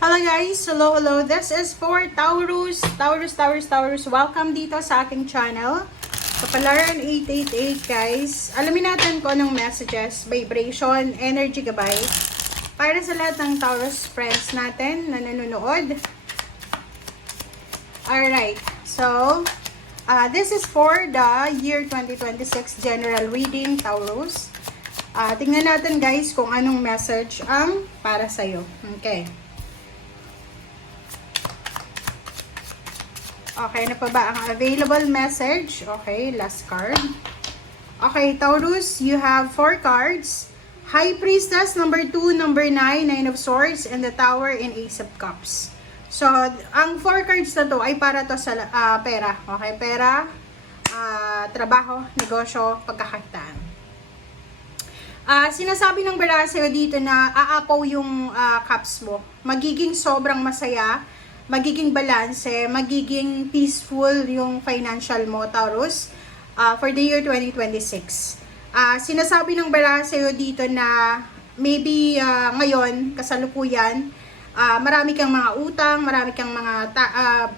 Hello guys! Hello! This is for Taurus. Taurus. Welcome dito sa aking channel. Kapalaran 888 guys. Alamin natin kung anong messages, vibration, energy gabay para sa lahat ng Taurus friends natin na nanonood. Alright. So, this is for the year 2026 general reading, Taurus. Tingnan natin guys kung anong message ang para sa'yo. Okay. Okay, na pa ba ang available message? Okay, last card. Okay, Taurus, you have 4 cards. High Priestess, number 2, number 9, 9 of Swords, and the Tower in Ace of Cups. So, ang 4 cards na to ay para to sa pera. Okay, pera, trabaho, negosyo, pagkakakitaan. Sinasabi ng baraha sa'yo dito na aapaw yung cups mo. Magiging sobrang masaya, magiging balanse, magiging peaceful yung financial mo, Taurus, for the year 2026. Sinasabi ng baraha sa'yo dito na maybe ngayon, kasalukuyan, marami kang mga utang, marami kang mga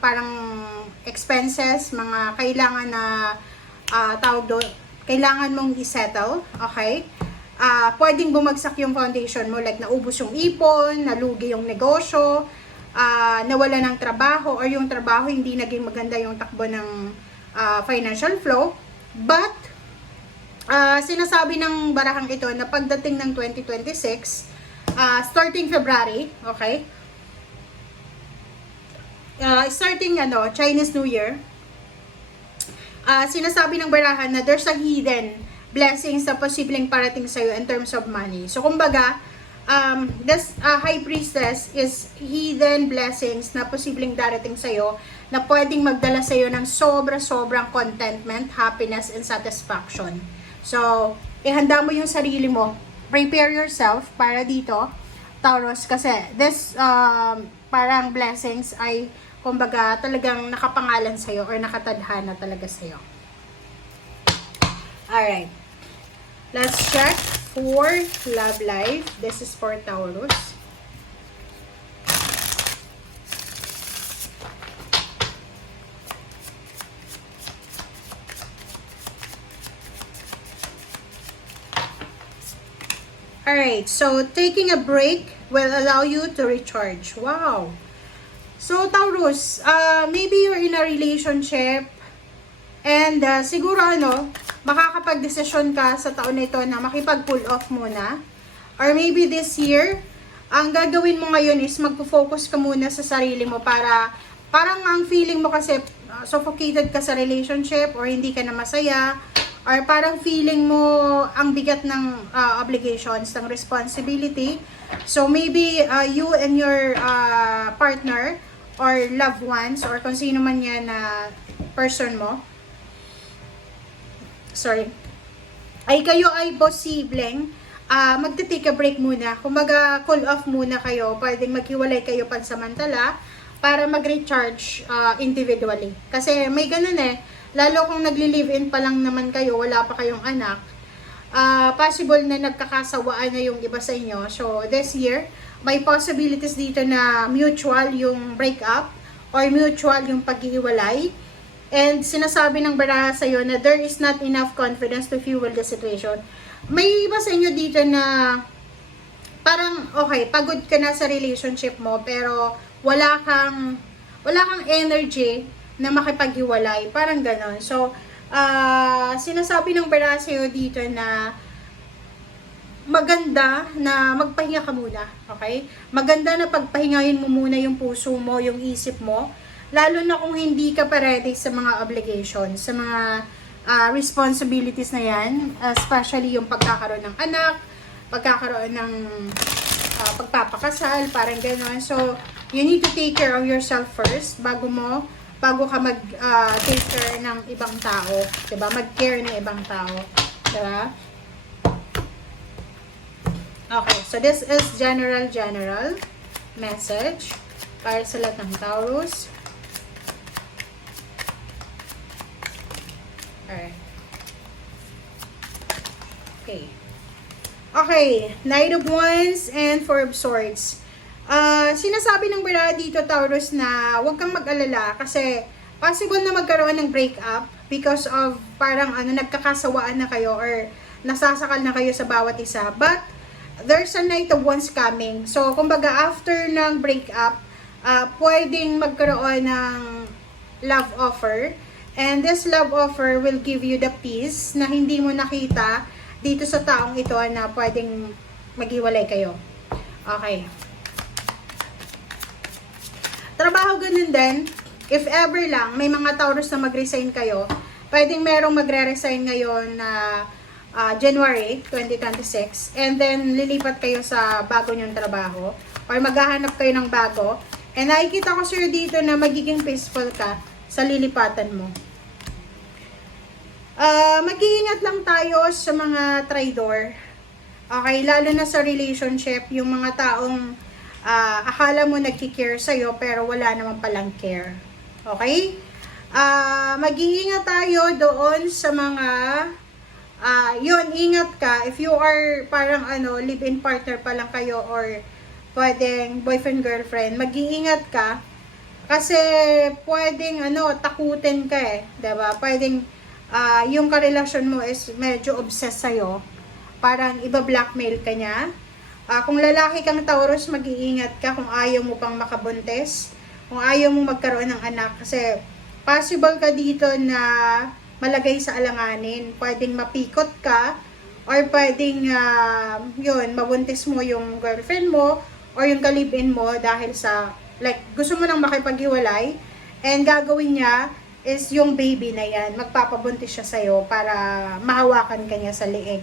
parang expenses, mga kailangan na kailangan mong i-settle, okay? Pwedeng bumagsak yung foundation mo, like naubos yung ipon, nalugi yung negosyo, nawala ng trabaho, or yung trabaho hindi naging maganda yung takbo ng financial flow. But sinasabi ng barahang ito na pagdating ng 2026, starting February, okay, starting Chinese New Year, sinasabi ng barahan na there's a hidden blessings na posibleng parating sa'yo in terms of money. So kumbaga, this High Priestess is hidden blessings na posibleng darating sa'yo na pwedeng magdala sa'yo ng sobrang contentment, happiness, and satisfaction. So, ihanda mo yung sarili mo. Prepare yourself para dito, Taurus, kasi this parang blessings ay kumbaga talagang nakapangalan sa'yo or nakatadhana talaga sa'yo. Alright. Let's check for love life. This is for Taurus. Alright, so taking a break will allow you to recharge. Wow! So Taurus, maybe you're in a relationship and siguro makakapag-desisyon ka sa taon na ito na makipag-pull off muna. Or maybe this year, ang gagawin mo ngayon is magpo-focus ka muna sa sarili mo para parang ang feeling mo kasi suffocated ka sa relationship or hindi ka na masaya or parang feeling mo ang bigat ng obligations, ng responsibility. So maybe you and your partner or loved ones or kung sino man yan na person mo, ay kayo ay posibleng magte-take a break muna. Kumbaga, call off muna kayo. Pwedeng maghiwalay kayo pansamantala para mag-recharge individually. Kasi may ganun lalo kung nagli-live-in pa lang naman kayo, wala pa kayong anak, possible na nagkakasawaan na yung iba sa inyo. So, this year, may possibilities dito na mutual yung breakup or mutual yung paghihiwalay. And sinasabi ng baraha sa'yo na there is not enough confidence to fuel the situation. May iba sa inyo dito na parang, okay, pagod ka na sa relationship mo, pero wala kang energy na makipaghiwalay. Parang ganon. So, sinasabi ng baraha sa'yo dito na maganda na magpahinga ka muna. Okay? Maganda na pagpahingahin mo muna yung puso mo, yung isip mo. Lalo na kung hindi ka pa ready sa mga obligations, sa mga responsibilities na yan, especially yung pagkakaroon ng anak, pagkakaroon ng pagpapakasal, parang gano'n. So, you need to take care of yourself first bago ka take care ng ibang tao, 'di ba? Mag-care ng ibang tao, 'di ba? Okay, so this is general message para sa lahat ng Taurus. Okay. Okay, Knight of Wands and Four of Swords. Sinasabi ng baraha dito, Taurus, na huwag kang mag-alala kasi possible na magkaroon ng breakup because of parang nagkakasawaan na kayo or nasasakal na kayo sa bawat isa. But there's a Knight of Wands coming. So, kumbaga, after ng breakup, pwedeng magkaroon ng love offer. And this love offer will give you the peace na hindi mo nakita dito sa taong ito na pwedeng maghiwalay kayo. Okay. Trabaho ganun din. If ever lang, may mga Taurus na mag-resign kayo, pwedeng merong magre-resign ngayon na January 2026. And then, lilipat kayo sa bago nyong trabaho. Or maghahanap kayo ng bago. And nakikita ko sir dito na magiging peaceful ka sa lilipatan mo. Mag-iingat lang tayo sa mga traidor. Okay, lalo na sa relationship, yung mga taong akala mo nagki-care sa'yo pero wala naman palang care. Okay? Mag-iingat tayo doon sa mga yun, ingat ka. If you are parang live-in partner pa lang kayo or pwedeng boyfriend-girlfriend, mag-iingat ka kasi pwedeng takutin ka eh. Diba? Pwedeng yung karelasyon mo is medyo obsessed sa'yo. Parang iba-blackmail ka niya. Kung lalaki kang Taurus, mag-iingat ka kung ayaw mo pang makabuntis, kung ayaw mo magkaroon ng anak, kasi possible ka dito na malagay sa alanganin. Pwedeng mapikot ka, or pwedeng mabuntis mo yung girlfriend mo, or yung kalibin mo dahil sa, gusto mo nang makipaghiwalay, and gagawin niya is yung baby na yan, magpapabuntis siya sa'yo para mahawakan ka niya sa leeg.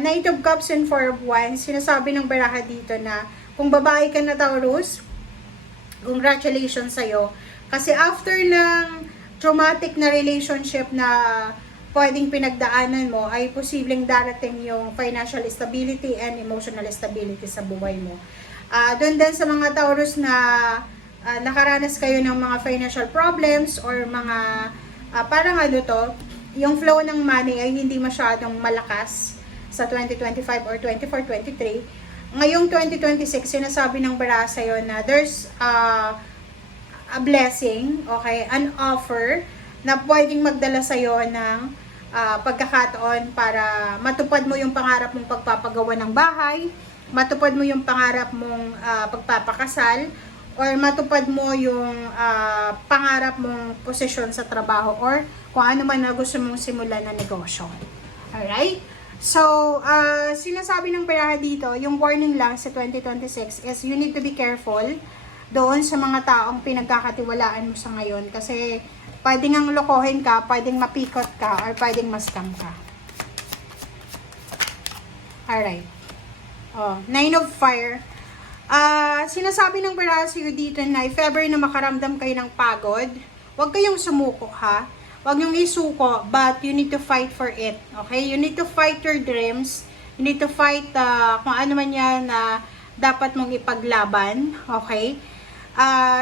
Knight of Cups and Four of Wands, sinasabi ng baraha dito na kung babae ka na Taurus, congratulations sa'yo. Kasi after ng traumatic na relationship na pwedeng pinagdaanan mo, ay posibleng darating yung financial stability and emotional stability sa buhay mo. Doon din sa mga Taurus na nakaranas kayo ng mga financial problems or mga parang yung flow ng money ay hindi masyadong malakas sa 2025 or 24-23. Ngayong 2026, sinasabi ng baraha sa'yo na there's a blessing, okay, an offer na pwedeng magdala sa'yo ng pagkakataon para matupad mo yung pangarap mong pagpapagawa ng bahay, matupad mo yung pangarap mong pagpapakasal, or matupad mo yung pangarap mong posisyon sa trabaho, or kung ano man na gusto mong simulan na negosyo. Alright? So, sinasabi ng baraha dito, yung warning lang sa 2026 is you need to be careful doon sa mga taong pinagkakatiwalaan mo sa ngayon. Kasi, pwedeng ang lokohin ka, pwedeng mapikot ka, or pwedeng ma-scam ka. Alright. Nine of Fire. Sinasabi ng baraha sa'yo dito na if ever na makaramdam kayo ng pagod, huwag kayong sumuko ha. Huwag niyong isuko, but you need to fight for it. Okay? You need to fight your dreams. You need to fight kung ano man yan na dapat mong ipaglaban. Okay?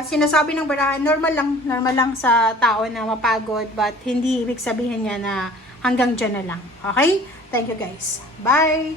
Sinasabi ng baraha, normal lang sa tao na mapagod, but hindi ibig sabihin niya na hanggang dyan na lang. Okay? Thank you guys. Bye!